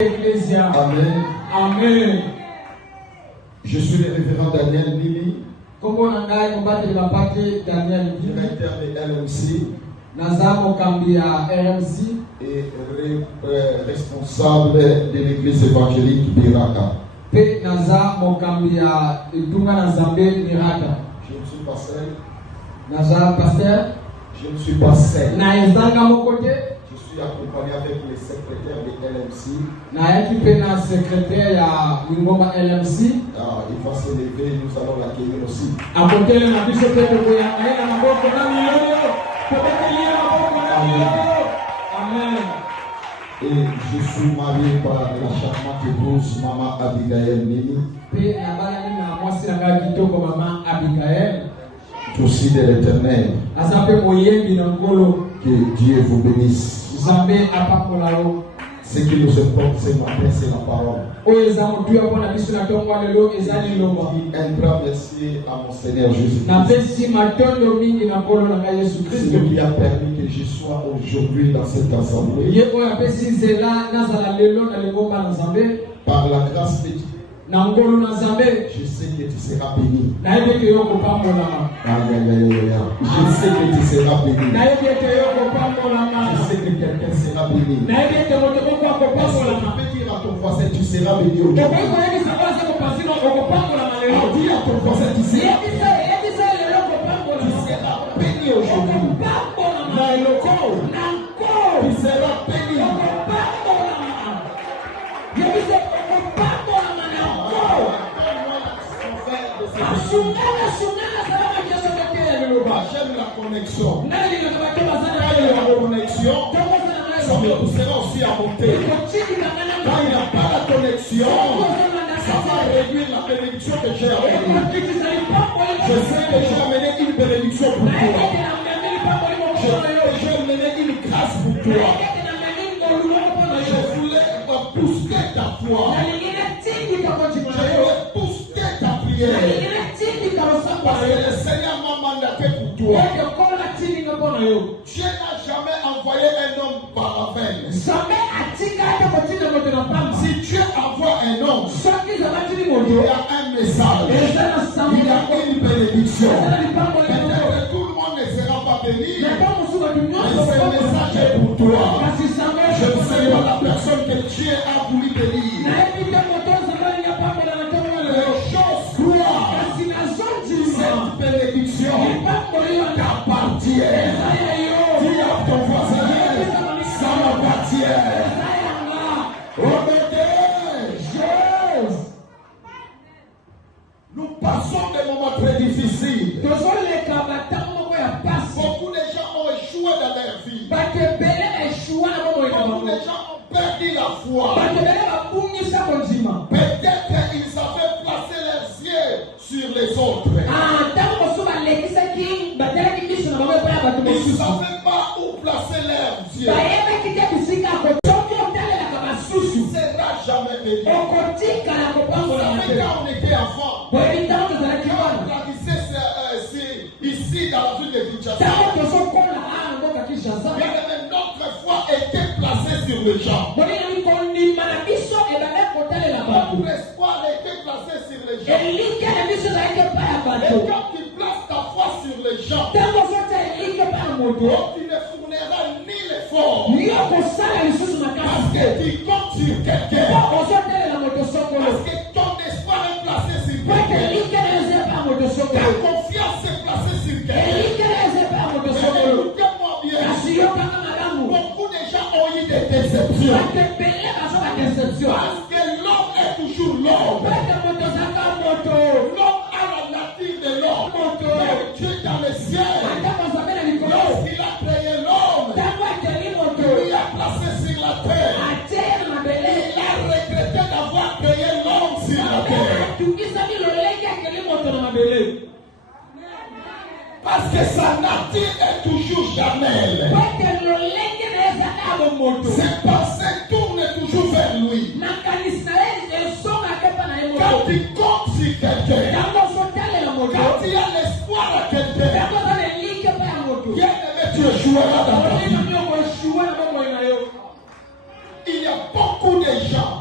Amen. Amen. Je suis le révérend Daniel Mimi, directeur de LMC et responsable de l'église évangélique Biraka. Je ne suis pas seul. Je ne suis pas seul. Je suis accompagné avec les secrétaires de LMC. Il va se lever, nous allons l'accueillir aussi. Amen. Et je suis marié par la charmante épouse Maman Abigail Mimi. Aussi de l'Éternel. Que Dieu vous bénisse. Ce qui nous importe ce matin, c'est la parole. Un grand merci à mon Seigneur Jésus-Christ. C'est lui qui a permis que je sois aujourd'hui dans cette assemblée. Par la grâce de Dieu. Je sais que tu seras béni. Je sais que tu seras béni. Je sais que quelqu'un sera béni. Parce que tu peux dire à ton voisin, tu seras béni aujourd'hui. Dis à ton voisin, tu seras béni aujourd'hui. Tu seras béni. J'aime la connexion. La connexion, ça me poussera aussi à monter. Quand il n'y a pas la connexion, ça va réduire la bénédiction que j'ai amenée. Je sais que j'ai amené une bénédiction pour toi. J'ai amené une grâce pour toi. Je voulais booster ta foi. Je voulais booster ta prière. Parce que le Seigneur m'a mandaté pour toi. Dieu n'a jamais envoyé un homme par la veine. Si Dieu envoie un homme, il y a un message, il y a une bénédiction. Peut-être tout le monde ne sera pas béni, mais ce message est pour toi. Je ne sais pas la personne que Dieu a voulu bénir. Les choses croient. Cette bénédiction t'appartient. Dis à ton voisin, ça m'appartient. Nous passons des moments très difficiles. Beaucoup de gens ont échoué dans leur vie. Beaucoup de gens ont perdu la foi. Peut-être ils avaient placé leurs yeux sur les autres. Ils ne savaient pas où placer leurs yeux. Tu ne seras jamais béni. Vous savez, quand on était enfant, on grandissait ici dans la ville de Kinshasa. Notre foi était placée sur les gens. Notre espoir était placé sur les gens. Et quand tu places ta foi sur les gens, tu ne fourniras ni l'effort. Parce que tu comptes sur quelqu'un. Parce que ton espoir est placé sur quelqu'un. Ta confiance est placée sur quelqu'un. Écoutez-moi bien. Beaucoup de gens ont eu des déceptions. Parce que l'homme est toujours l'homme. L'homme a la nature de l'homme. Mais Dieu dans le ciel, lorsqu'il a créé l'homme, il lui a placé sur la terre. Il a regretté d'avoir créé l'homme sur la terre. Parce que sa nature est toujours charnelle. Ses pensées tournent toujours vers lui. Quand il compte sur quelqu'un, quand il a l'espoir à quelqu'un, bien-aimé, tu échoueras dans ta vie. Il y a beaucoup de gens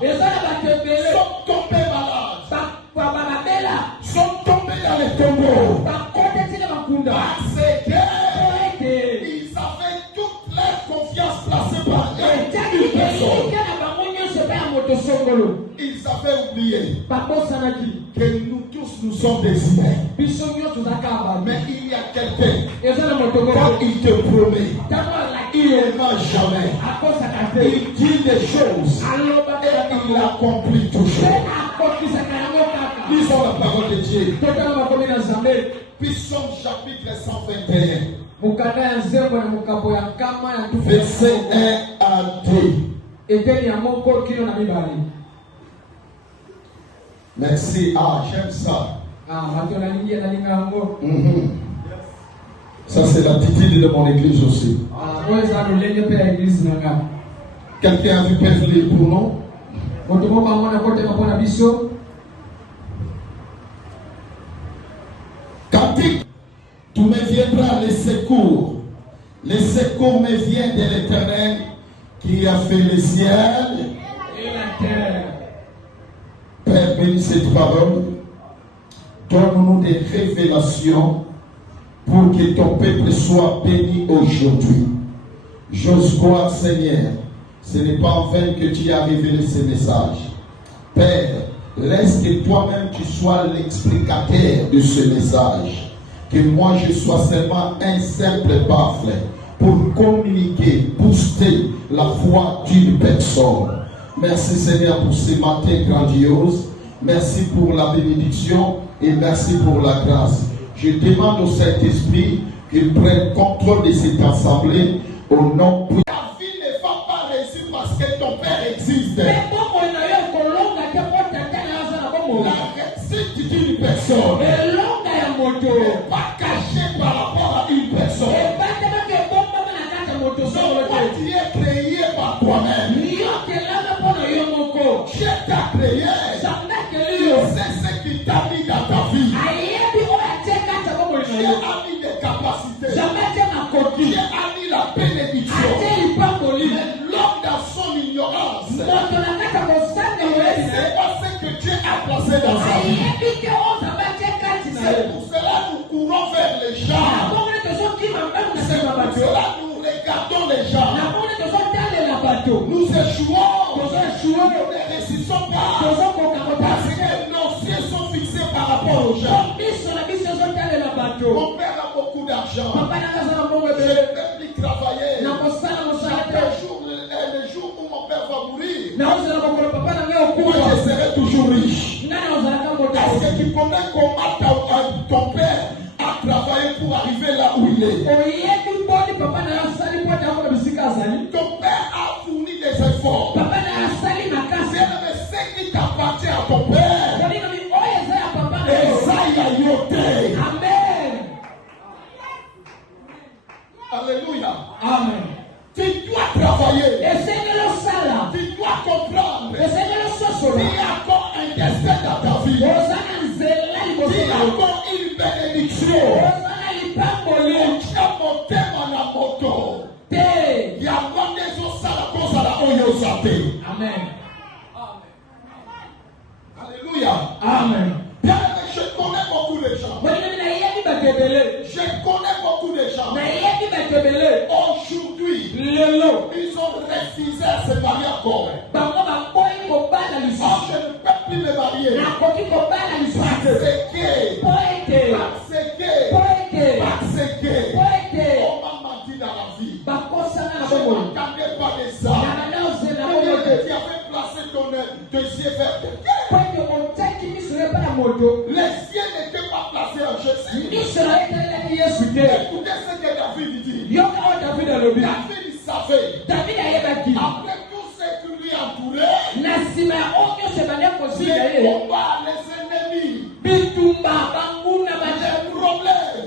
Ils avaient oublié que nous tous nous sommes des humains. Mais il y a quelqu'un, quand il te promet, il ne ment jamais. Il dit des choses et il accomplit toujours. Lisons la parole de Dieu. Psaume chapitre 121. Verset 1 à 2. Merci. Ah, j'aime ça. Ça, c'est l'attitude de mon église aussi. Quelqu'un a vu Père Philippe pour nous? Cantique, tu me viendras les secours. Les secours me viennent de l'Éternel qui a fait le ciel et la terre. Père, bénis cette parole. Donne-nous des révélations pour que ton peuple soit béni aujourd'hui. J'ose croire, Seigneur, ce n'est pas en vain que tu as révélé ce message. Père, laisse que toi-même tu sois l'explicateur de ce message. Que moi je sois seulement un simple baffle pour communiquer, booster la foi d'une personne. Merci Seigneur pour ce matin grandiose. Merci pour la bénédiction et merci pour la grâce. Je demande au Saint-Esprit qu'il prenne contrôle de cette assemblée au nom de... Ta vie ne va pas réussir parce que ton Père existe. La réussite d'une personne n'est pas cachée par rapport à une personne. Donc, toi, tu es créé par toi-même. Dieu t'a créé. Dieu sait ce qu'il t'a mis dans ta vie. Dieu a mis des capacités. Dieu a mis la bénédiction. Mais l'homme dans son ignorance, il ne sait pas ce que Dieu a placé dans sa vie. C'est pour cela que nous courons vers les gens. C'est pour cela que nous regardons les gens. Nous échouons. Nous ne réussissons pas. Parce que nos cieux sont fixés par rapport aux gens. Mon père a beaucoup d'argent. Je ne peux plus travailler. Le jour où mon père va mourir, moi je serai toujours riche. Est-ce que tu connais comment ton père a travaillé pour arriver là où il est? Ton père a fourni des efforts. C'est qui t'appartient à ton père. Amen. Alléluia. Amen. Tu dois travailler. Tu dois comprendre. Il y a encore un destin dans ta vie. Il y a encore une bénédiction. Il y a monté mon moto. Il y a encore des autres salades. Amen. Alléluia. Amen. Bien, je connais beaucoup de gens. Je connais beaucoup de gens. Aujourd'hui, ils ont refusé à se marier encore. Je ne peux plus me marier. Parce que on m'a menti dans la vie. Je ne m'attendais pas de ça. Tu avais placé ton yeux vers quelqu'un. Les cieux n'étaient pas placés en Jésus. Écoutez ce que David dit. David savait. Après tout ce qui lui entourait, les combats, les ennemis, les problèmes.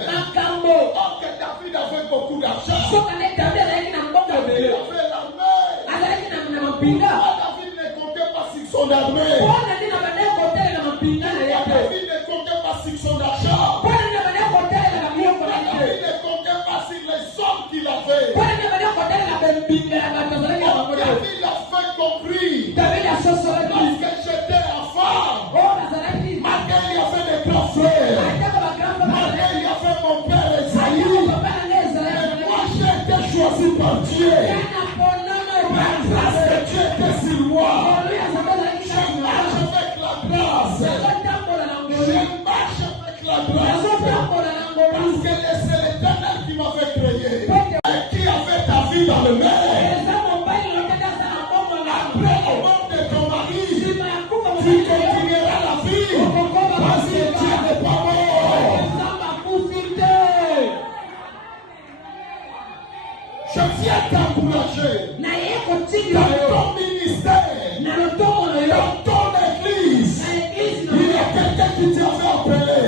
Or que David avait beaucoup d'argent. David avait l'armée. David ne comptait pas sur son armée. David ne comptait pas sur son argent. David ne comptait pas sur les hommes qu'il avait. David a fait compris. Lorsque j'étais enfant, malgré il y avait des grands frères, malgré il y avait mon père Esaïe, moi j'ai été choisi par Dieu. La grâce de Dieu était sur moi. Je tu continueras la vie. Parce que Dieu n'est pas mort. Je viens t'encourager dans ton ministère, dans ton église. Il y a quelqu'un qui t'avait appelé.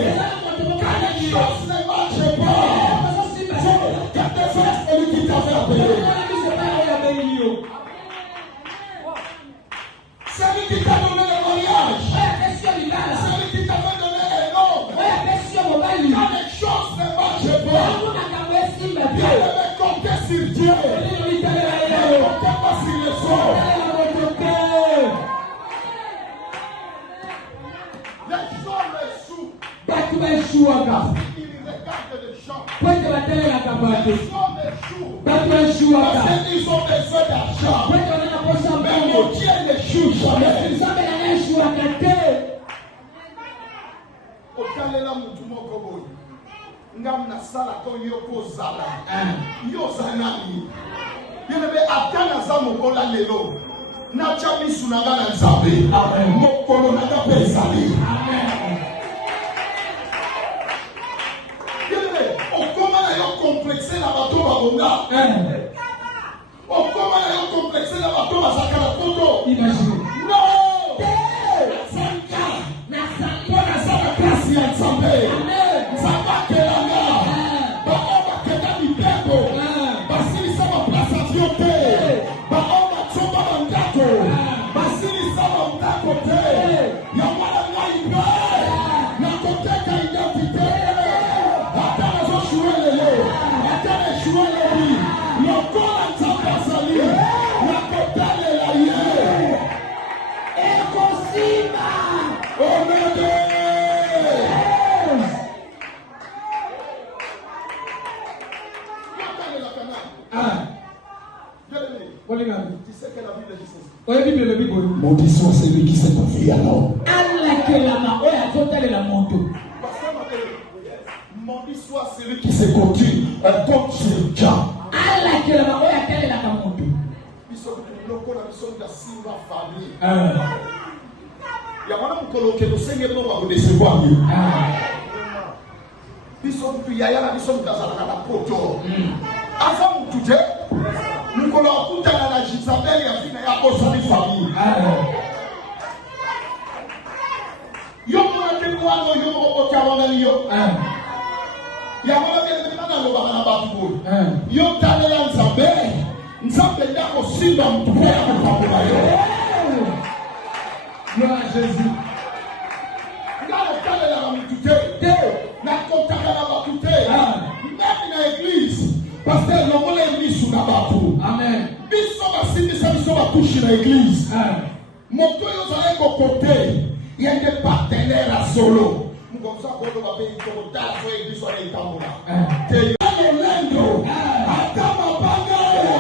Quand les choses ne marchent pas, quelqu'un c'est celui qui t'avait appelé. Celui qui t'a donné le mariage. Celui qui t'avait donné un nom. Quand les choses ne marchent pas, bien devait compter sur Dieu. Ne comptez pas sur les autres. Les gens échouent. Ils regardent les gens. Les gens échouent. Parce qu'ils ont besoin d'argent. Mais mon Dieu n'échoue jamais. Okalela mutu moko boy. Ngam na sala ko yoko zala. Yo zanani. Yelebe atana za mokola lelo. Na chabi sunanga na nzabe. Mokolo na ka pesali. Yelebe okoma na yo complexé na bato babonga. Okoma na yo complexé na bato basakala koto. Imagine. No. Tu sais que la Bible dit ceci. Maudit soit celui qui s'est confié à l'homme. Maudit soit celui qui se conduit comme sur Jean. Ils sont de Simba famille. Il y a un homme qui nous saigne de nous décevoir. Ils sont de Yaya, ils sont de la Poto. Avant tout Dieu. Nous collons tout à la Gisabelle et à Fina et à Bosani famille. Yo m'a dit moi no yo au Cameroun yo. Ya m'a dit que na lo ba na ba tu. Yo tale ya Nzambe. Nzambe ya ko simba mtu ya kupapula yo. Gloire à Jésus. Ngalo tale la mtu te. Na kontaka na ba tu te. Même na église. Parce que l'homme est mis sous la bateau. Amen. Ils sont coucher dans l'église. Mon Dieu, vous allez au côté. Il y a des partenaires à solo. Nous comme ça, on va payer pour le tas de l'église sur les tambours. C'est l'Orlando. Akama Bangalo.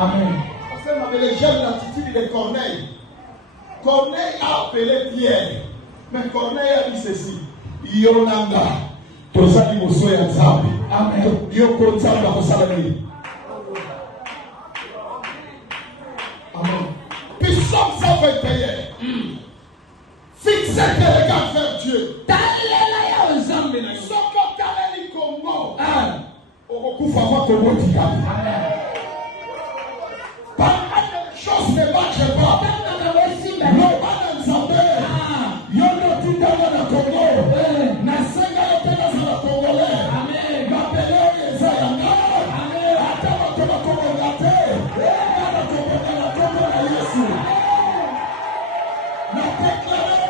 Amen. Parce que m'appelait j'aime l'attitude de Corneille. Corneille a appelé Pierre. Mais Corneille a dit ceci. Yonanga. Tosali moso ya Nzambe. Amen. Yoko Nzambe akosalami. Amen. Puis Psaume 121. Fixez tes regards vers Dieu. Talela ya Nzambe na yo. Soko taleli Congo. Okufa kwa Congo tikali. Amen. Chose ne marche pas. Le bana Nzambe. Yono tindama na Congo. Na senga yote na za Congolais. Amen. Mapele yeza yanga. Amen. Atama koma Congo ngate. Bana Congo na Congo na Yesu. Na déclarer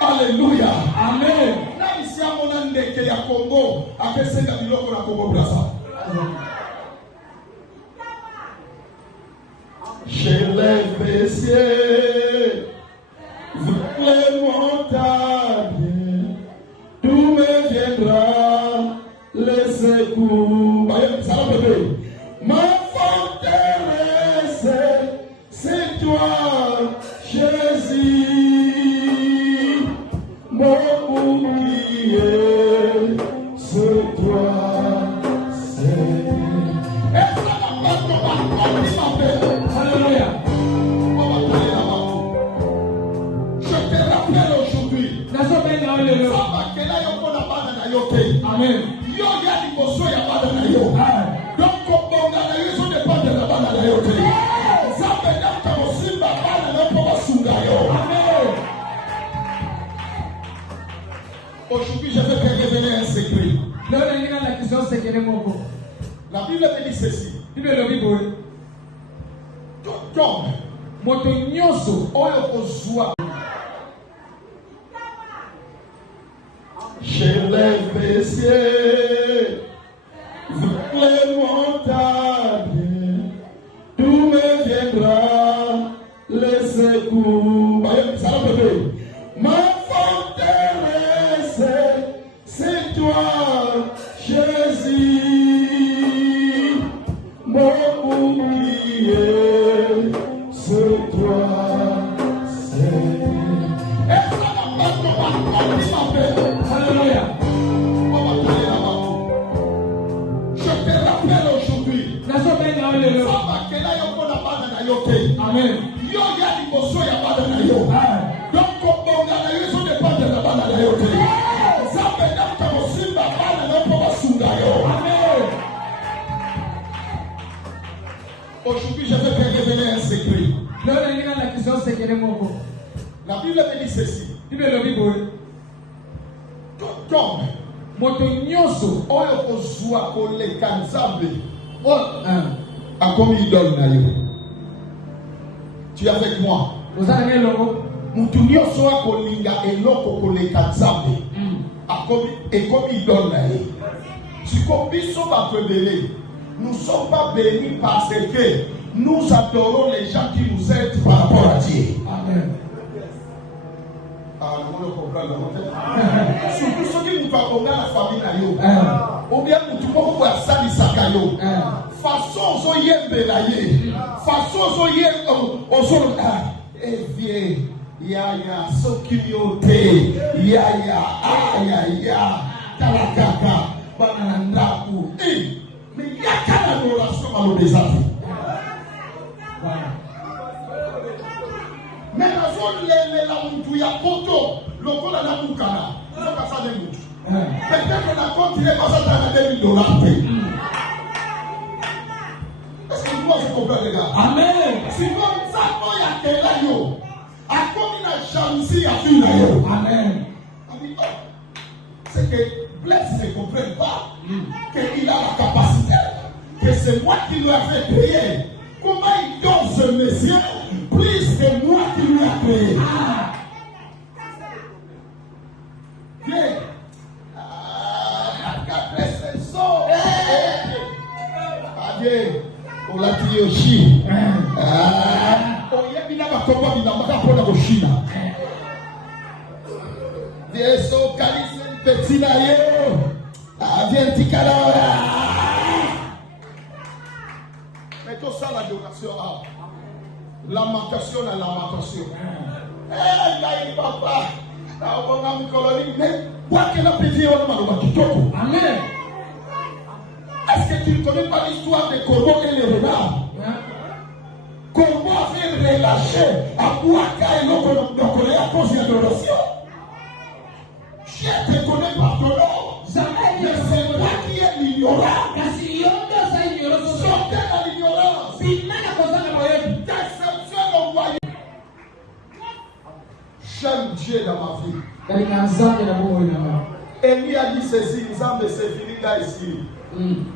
Alléluia. Amen. Chez les messieurs, les montagnes, tout me viendra le secours. Ma forteresse, c'est toi, Jésus. Mon bouclier, c'est toi, Seigneur. Alléluia. Je te rappelle aujourd'hui. Amen. Donc, aujourd'hui, je vais te révéler un secret. La Bible me dit ceci. Tout homme, chez les messieurs, les montagnes, tout me viendra le secours. Ma forteresse, c'est toi, Jésus. Mon bouclier, c'est toi, Seigneur. Alléluia. Je te rappelle aujourd'hui. Amen. Aujourd'hui, je vais te révéler un secret. La Bible me dit ceci. Tout homme, oyo kozwa koleka Nzambe akomi idole na yo. Tu es avec moi? Mutu nyonso akolinga eloko koleka Nzambe ekomi idole na ye. Siko biso bato ebele, nous ne sommes pas bénis parce que nous adorons les gens qui nous aident par rapport à Dieu. Amen. Surtout ceux qui nous parlent la famille na yo. Ou bien nous pouvons voir ça ni sakayo. Façon zo yembe la ye. Façon zo yembe ozo vieux. Ya sokimiote. Ya kalakaka banandaku. Mais ya kana adoration à l'obésité. Mais la zone la mutu ya poto lokola na mukana. Ça va ça de mutu. Peut-être la compte il est pas ça dans $2,000. Est-ce que vous comprenez les gars? Amen. Sinon ça il y a kela yo. A comme la jalousie a fini na yo. Amen. C'est que Blaise ne comprenne pas qu'il a la capacité, que c'est moi qui lui ai fait prier. Comment il donne ce monsieur plus que moi qui lui ai créé? Viens. Adieu. On l'a dit aussi. On y a mis la combat de la pour la Chine. Viens, so calice petit naïo. Viens, ticalora. Mais tout ça, l'adoration. Lamentation, la lamentation. Eh, papa. Mais, quoi qu'elle a pété, on m'a dit. Amen. Est-ce que tu ne connais pas l'histoire de Corbeau et les renards? Corbeau avait relâché à Bouaka et l'autre à cause de l'adoration. Je te connais par ton nom. Mais c'est moi qui est l'ignorant. Sortez dans l'ignorance. Déception envoyée. J'aime Dieu dans ma vie. Élie a dit ceci, il semble c'est fini là ici.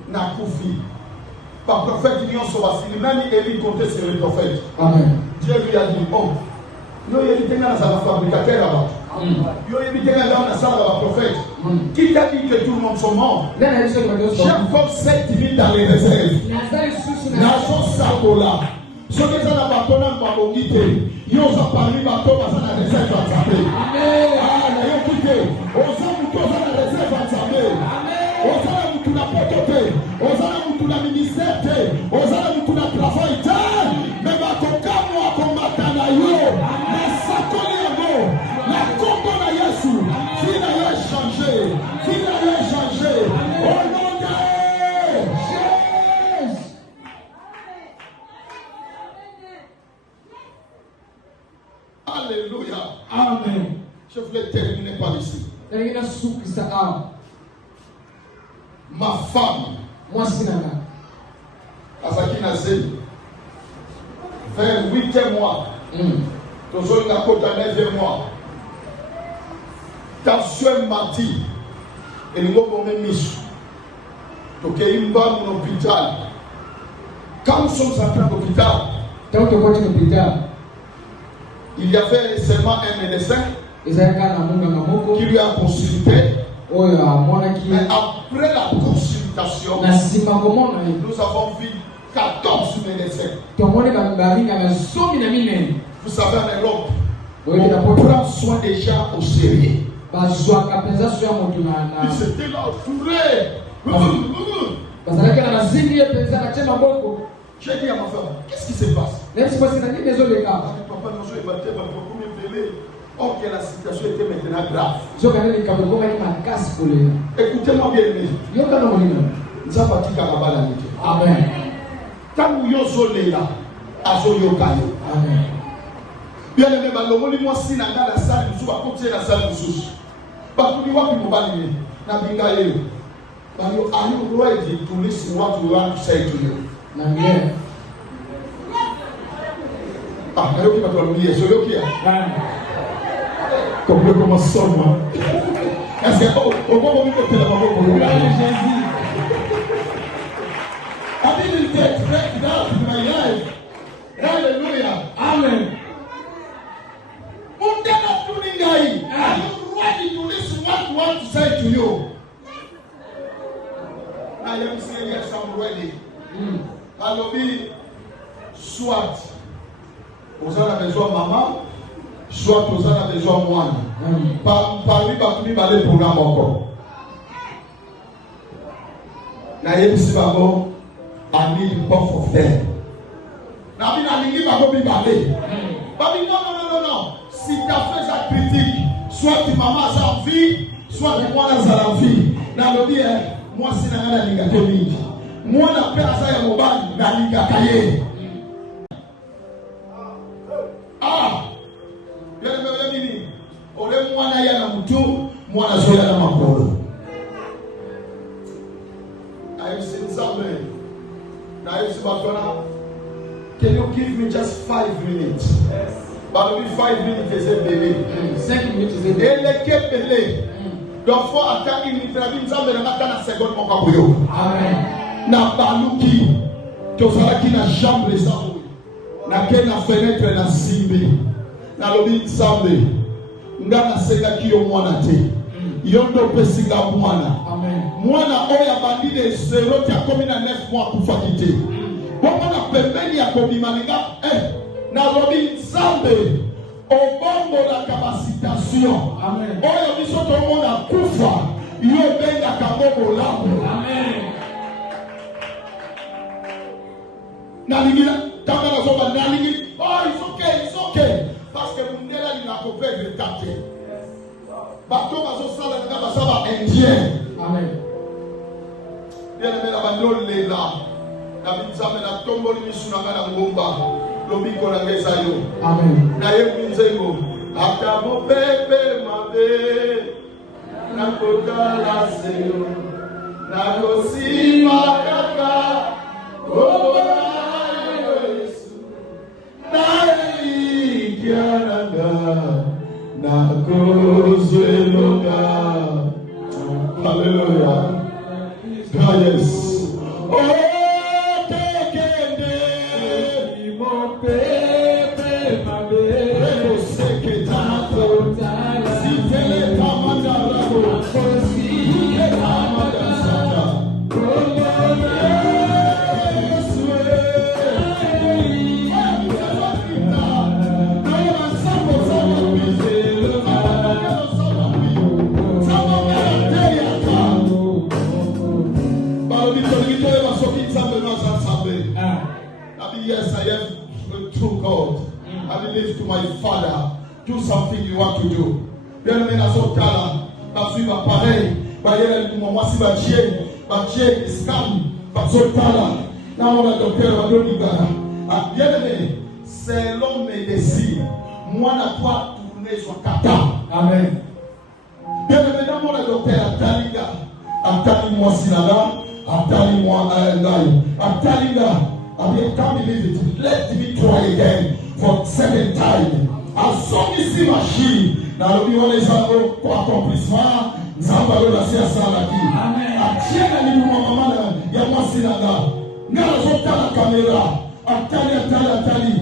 Na koufi. Par prophète, il y a un même Élie comptait sur le prophète. Amen. Dieu lui a dit, oh, nous évitons dans la fabricateur là-bas. Nous évitons dans la salle de la prophète. Qui t'a dit que tout le monde sont morts? J'ai encore 7 000 dans les réserves. Nation Sakola. Ce que ça n'a pas donné à Bogité. Ils ont parlé de bateau parce que la réserve va s'appeler. Ah, n'a rien quitté. On s'en fout dans la réserve va s'appeler. On s'en fout tout la pototé. On s'en fout tout la ministère. On s'en fout tout la travail. Mais bateau comme moi, comme Matanayo. Mais ça connaît un mot. La combo n'a rien sous. Qui n'a rien changé. Qui n'a rien changé. Au nom de Jésus. Alléluia. Amen. Je voulais terminer par ici. Ma femme, Moi, c'est là. Asakina Zé, vers 8e mois, toujours la côte à 9e mois, tension mati, et nous avons mis donc il y a un hôpital. Quand nous sommes entrés à l'hôpital, il y avait seulement un médecin qui lui a consulté. Mais après la consultation, nous avons vu 14 médecins. Vous savez, en Europe, on prend soin des gens au sérieux. Ils étaient là, fourrés. J'ai dit à ma femme, qu'est-ce qui se passe? Papa, nous sommes battus par le délai. Or que la situation était maintenant grave. Écoutez-moi bien, nous avons dit qu'à la balle. Amen. Quand nous sommes là, à Zoyokayo. Amen. Bien aimé, moi si dans la salle, nous sommes à côté de la salle de sous. Parce que nous avons dit que nous avons dit are you ready to listen what we want to say to you? Amen. Ah, je vais vous dire, je vais vous dire. Comme comment ça, moi? Est-ce que au moment où vous êtes là, Jésus? I didn't expect that in my life. Hallelujah. Amen. Are you ready to listen what we want to say to you? I am saying yes, I'm ready. Alobi, soit vous avez besoin de maman, soit vous avez besoin de moi. Parmi les programmes encore. I need both of them. Non. Si tu as fait sa critique, soit tu maman a envie, soit moi a envie. Moi c'est la liga Tommy. Moi la paix à ça mobile la liga Kaye. Ah. Bien bienvenue. Ole mwana ya na mtu, mwana zoya na makolo. I say something. Now you see Batona. Can you give me just 5 minutes? Yes. But maybe 5 minutes is a baby. 5 minutes is a baby. Ele donc faut attendre une minute, nous avons la seconde mon capoyo. Amen. Na baluki, to fala ki na chambre zangu. Na ke na fenêtre na simbi. Na lobi nsambe. Ngana senga ki yo mwana te. Yondo pesinga mwana. Amen. Mwana oya bandide 0 tia 9 mois kufa kite. Bongo na pembeni ya kobimalinga na lobi nsambe. Obombo la capacitation. Amen. Oyo biso to mona kufa. Yo benga kabobo lambo. Amen. Naligila tamara zoba naligi. Oh, it's okay. Parce que mundela ni na kopere tate. Bato bazo sala na basaba indien. Amen. Bien aimé la bandole lela. Na bizame na tombo ni misuna na ngomba. Lobiko na ngeza yo. Amen. Na yeminzengo. Akabo bebe mabe. Na kodala seyo. Na kosima kaka. Oba Yesu. Na ikianaga. Na kozweloga. Ah, yes. Oh, yes, I am a true God. I believe to my Father. Do something you want to do. Bien aimé, na sotala, parce que pareil, bayer moi si bachier scam, parce sotala. Na on a docteur Adoniga. Bien aimé, c'est l'homme médecine. Moi na toi tourner sur kata. Amen. Bien aimé, na on a docteur Atali moi sinala, Atali moi ngai, Atali I can't believe it. Let me try again for second time. As long as the machine, now we want to go for accomplissement. Zambalo la siasa laki. Atiena ni mama ya masinaga. Ngala zota la kamera. Atali.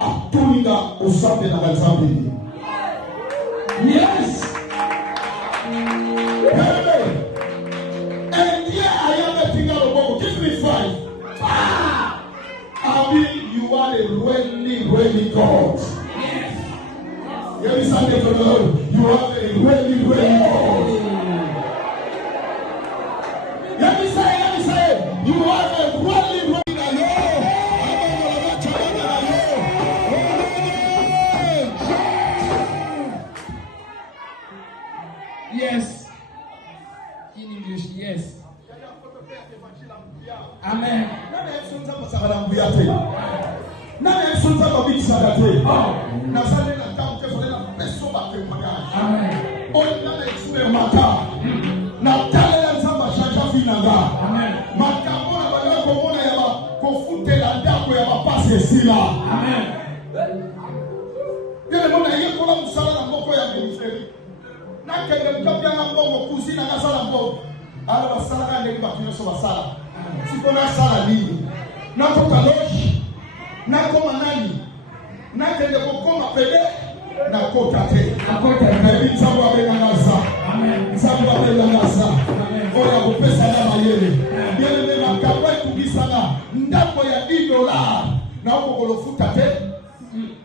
Atuninga usabe na gazambi. Yes. Hey. And here I am a thing about. Give me 5. I mean, you are a really God. Yes. Here is something from the Lord. You are a really God. Let me say, you are a really God. Yes. In English, yes. Amen.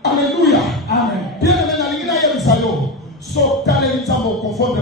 Hallelujah. Amen. So tell him to conform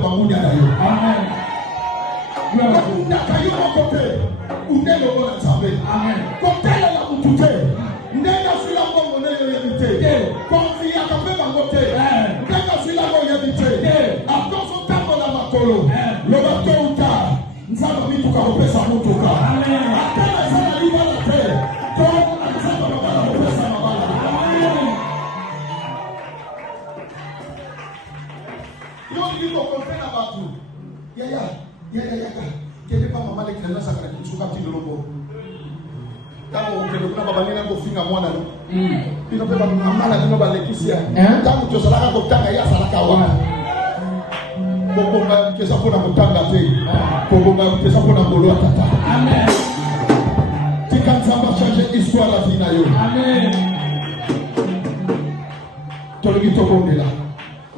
Amen.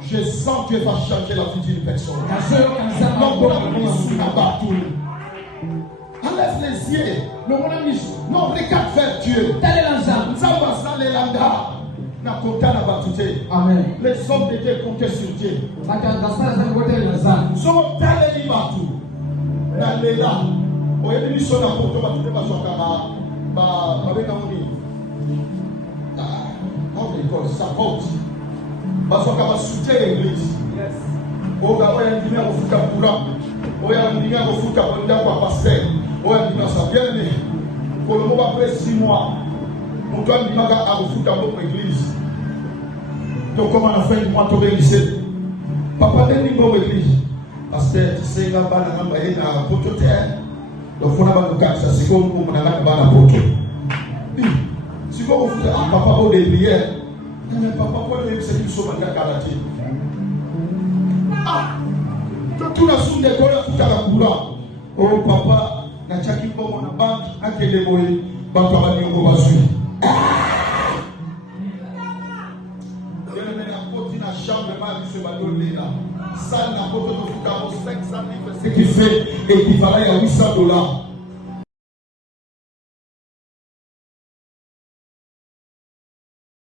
Je sens que Dieu va changer la vie d'une personne. Enlève les yeux. Non, regarde vers Dieu. Amen. Les hommes étaient comptés sur Dieu. Parce qu'on va soutenir l'église. On va venir au foot à courant. On va venir au foot à pasteur. On va venir à bien aimé. Pour le moment après 6 mois, on doit venir au foot à notre église. Donc comment on a fait du mois de lycée? Papa n'est pas dans l'église. Pasteur, tu sais, là-bas, on a un poteau terre. Donc on a un cas, ça c'est comme on a un poteau. Si vous faites un papa au début, papa, pourquoi c'est une chose à Karaté? Ah, tout la soute de Gola Futara Goula. Oh papa, na chaki comme na banque, na kele boy, banque va dire qu'on va suivre. Je le mets à côté de la chambre, ma vie se va donner là. Ça n'a pas de 500 livres, ce qui fait équivalent à $800.